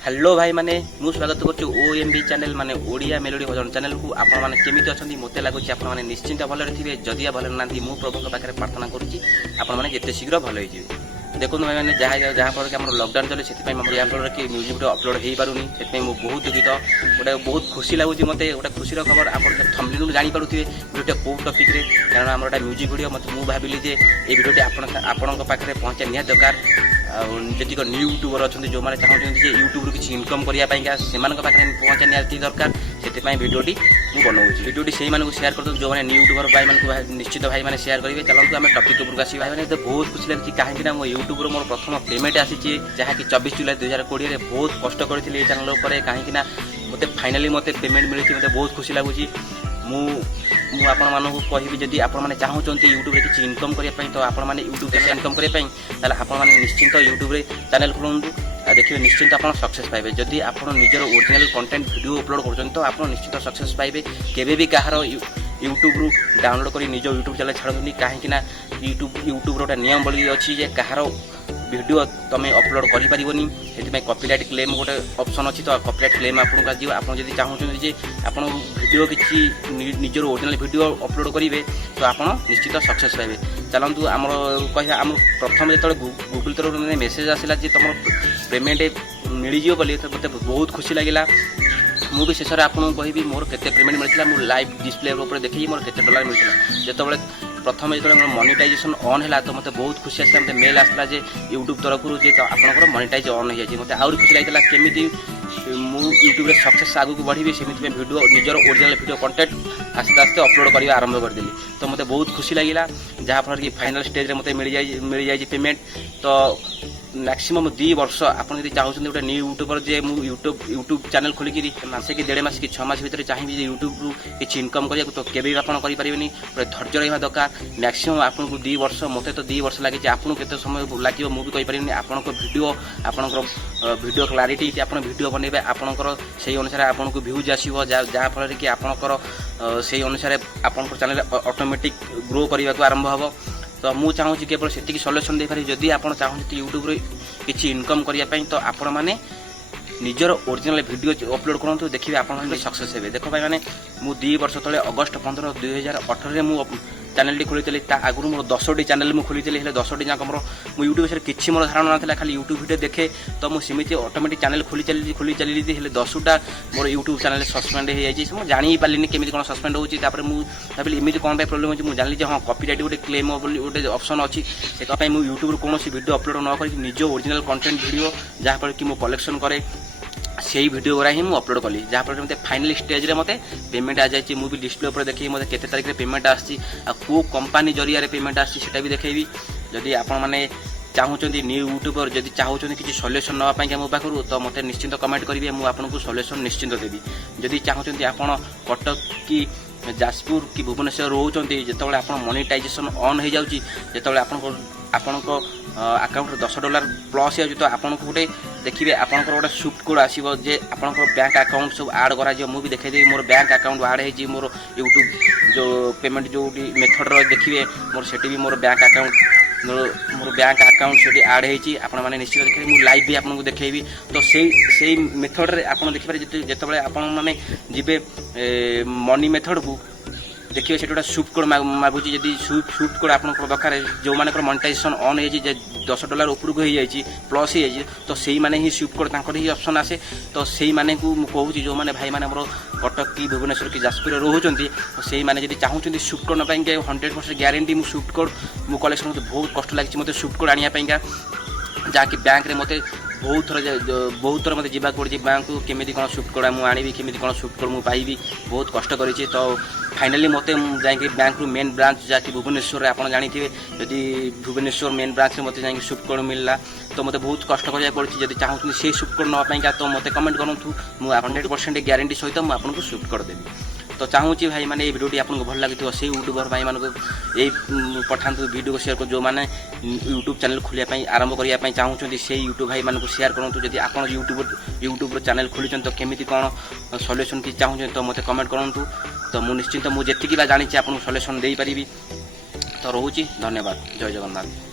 Hello भाई माने मु स्वागत करुच्ची ओएमबी चैनल माने ओडिया मेलोडी भजन चैनल को आपण माने केमिति अछंती मते लागुची आपण माने निश्चिंत भलरे थिबे जदि भलरे नांती मु प्रभु के पाखरे प्रार्थना करुच्ची आपण माने जेते शीघ्र भल होई जिवे। देखो भाई मैंने जहाँ पर हम लॉकडाउन चले से यहाँ कि म्यूजिक वीडियो अपलोड हो पारूनी से बहुत दुखित गोटे बहुत खुशी लगुच मत गोटे खुशी खबर आप थंबनेल जानीपे भिडियो कौ टपिक कारण आम गोटे म्यूजिक वीडियो मत मुझे भाविली जे ये भिडियो आपण पाखे पहुँचा निहाती दरकार। जी न्यू यूट्यूबर अच्छा जो मैंने चाहते यूट्यूब किसी इनकम करने से पहुँचा निहाती दरकार से भिडियोटी मुझे बनाऊँगी भिडियोटी से सेयार कर जो मैंने न्यू यूट्यूबर भाई निश्चित भाई मैंने सेयार करेंगे। चलते आम टपिक उपरको आस भाई मैंने बहुत खुशी लगी कहीं मो यूट्यूब मोर प्रथम पेमेंट आसी जहाँकि 24 जुलाई 2020 बहुत कष्ट करी चैनल कहीं मत फाइनाली मत पेमेंट मिली मत बहुत खुशी लगुच। मुझे जदि आपने चाहते यूट्यूब किसी इनकम करने तो आपने यूट्यूब कैसे इनकम करने आपने निश्चिंत यूट्यूब चैनल खोलूँ देखिए निश्चिंत आप सक्सेस पाइबे। जदि आप निजर ओरिजिनल कंटेंट वीडियो अपलोड कर तो आप निश्चित सक्सेस पाइबे। केबे भी कहार यूट्यूब रु डाउनलोड कर निज यूट्यूब चैनल छाड़ती कहीं यूट्यूब गोटे नियम बोली अच्छी जे कहार वीडियो तुम अपलोड कर कॉपीराइट क्लेम गोटे ऑप्शन अच्छी तो कॉपीराइट क्लेम आपको आसो। आप चाहते आप वीडियो किसी निजर ओरिजिनल वीडियो अपलोड करेंगे तो आप निश्चित सक्सेस पाइबे। चलतु आम कह आम प्रथम जो गूगल तरफ मेसेज आसला तुम पेमेंट मिलजो बोली तो मत बहुत खुशी लगे। मु भी शेष आपको कहि मोर केते पेमेंट मिलता मु लाइव डिस्प्ले देखी मोर केते डॉलर मिलता जो प्रथम जो मोनेटाइजेशन ऑन है तो मतलब बहुत खुशी आसा मत मेल आसला जे यूट्यूब तरफ तो आपंकर मोनेटाइज ऑन हो जाए मत आउर खुशी लगे केमी मु यूट्यूब सक्सेस आगू बढ़ी सेमती वीडियो निजर ओरिजिनल वीडियो कंटेंट आस्ते आस्ते अपलोड करवा आरंभ करदेली तो मतलब बहुत खुशी लगे जहाँफल कि फाइनल स्टेज में मत मिल जाए पेमेंट। तो मैक्सिमम 2 वर्ष आप चाहते गोटे न्यू यूट्यूबर जे मु यूट्यूब चैनल खोलिकी मसे कि 1.5 मास कि 6 मास भर चाहिए यूट्यूब किसी इनकम करा तो केवे आप करेंगे गोटे धैर्य रहा दरकार। मैक्सिमम आपको 2 वर्ष मत तो 2 वर्ष लगे आपको केते समय लगे मुझे कहीपरि आपंक वीडियो आपंकर वीडियो क्लारिटी आप वीडियो बनइबे आपंकर से अनुसार आपको व्यूज आसो जहाँफल कि आपंकर से अनुसार आपंकर चैनल ऑटोमेटिक ग्रो करने को आरंभ हम। तो मुझे चाहूँगी केवल से सल्यूशन दे पारे जदि आप चाहते यूट्यूब किसी इनकम करने तो आपण मैंने निजर ओरिजिनल वीडियो अपलोड करूँ देखिए आप सक्सेस हे। देखो भाई मैंने मु 2 वर्ष तले अगस्त 15 2018 मु चैनल टी खोली आगुरी मोर 10टी चैनल मुझे खोली 10टी जाक मोर यूट्यूब विषय किसी मोर धारणा ना खाली यूट्यूब वीडियो देखे तो मुझे ऑटोमेटिक चैनल खोली चली 10टा मोर यूट्यूब चैनल सस्पेंड हो जाए मुझे जानी पार्नी केमी कौन सस्पेंड होती भाई इमित कौन प्रोब्लेम होती मुझे जानी हाँ कॉपीराइट गोटे क्लेम गोटे ऑप्शन अच्छी से मुझे यूट्यूब कौन वीडियो अपलोड न कर निज ओरिजिनल कंटेंट वीडियो जहाँफल कि मुझे कलेक्शन करे से वीडियो गुरा ही मुझे अपलोड कली जहाँफल मत फाइनल स्टेज रे मत पेमेंट आ जाए। मुझे डिस्प्ले उपर देखिए मत केते तारीख रे पेमेंट आसी को कंपनी जरिया पेमेंट आसी भी देखेबी। जदि आपण मैंने चाहते न्यू यूट्यूबर जदि चाहते किसी सल्यूशन नापी मो पाखु तो मत निश्चिंत कमेंट करेंगे मुझे आपको सल्यूशन निश्चिंत देवी। जदि चाहते आप कटक कि जाजपुर कि भुवनेश्वर रोचते जो आप मोनेटाइजेशन ऑन हो जाऊँगी जो आपण अकाउंट $10 प्लस हो तो आपको गोटे देखिए आपंकर गोटे सुफ्ट कोड आसो जे आपंकर बैंक अकाउंट सब आड करा मुझे देखदेवी मोर बैंक अकाउंट आड हो मोर यूट्यूब जो पेमेंट जो मेथड देखिए मोर से भी मोर बैंक अकाउंट मोर बैंक अकाउंट से आड होती आपने निश्चित देखिए मुझे लाइव भी आपको देखेबी। तो से मेथड रे आप देखिए जो आपने जीवे मनी मेथड को देखिए से गोटे सुफ्ट कोड मागुच जदि सुफ्ट कोड आप दरकार जो मान मोनेटाइजेशन ऑन हो $10 उपरक हो जाए प्लस हो जाए तो से मैंने ही सुफ्ट कोड ही ऑप्शन आसे तो से मैंने को कहूँ जो मैंने भाई मैंने मोर कटक कि भुवनेश्वर कि जाजपुर रोचते तो से मैंने जब चाहते सुफ्ट कोड नापी 100% ग्यारंटी मुझे सुफ्ट कोड मु कलेक्शन मत बहुत कष्ट लगी मत सुफ्ट कोड आने जहाँकि बैंक रे मत बहुत थर मत जावाक पड़ी बैंक को केमी कौन सुफ्ट कोड मुझे आनी केमी कौन सुफ्ट कोड मुझे पाइबी बहुत कष्ट करी। तो फाइनाली मत जाकि बैंक रु मेन ब्रांच जहाँकि भुवनेश्वर आप जानी जदि भुवनेश्वर मेन ब्रांच में मत जा सुफ्ट कोड मिलला तो मत बहुत कष्ट करा पड़ी। जब चाहते से सुफ्ट कोड नापाई तो मत कमेंट करूँ मुझे 100% ग्यारंटी सहित मुझे आपको सुफ्ट कोड देवी। तो चाहूँगी भाई मैंने ये वीडियो आपको भल लगी से यूट्यूबर भाई मानक यही पठातु वीडियो को शेयर कर जो मैंने यूट्यूब चैनल खोलिया आरंभ करने चाहते से यूट्यूब भाई मानक शेयर करूँ। जब आप यूट्यूब चैनल खोली तो केमी कौन सल्यूशन कि चाहते तो मत कमेंट करूँ तो मुझे निश्चिंत मुझे जी जानी आपको सल्यूशन दे पारि। तो रोची धन्यवाद। जय जगन्नाथ।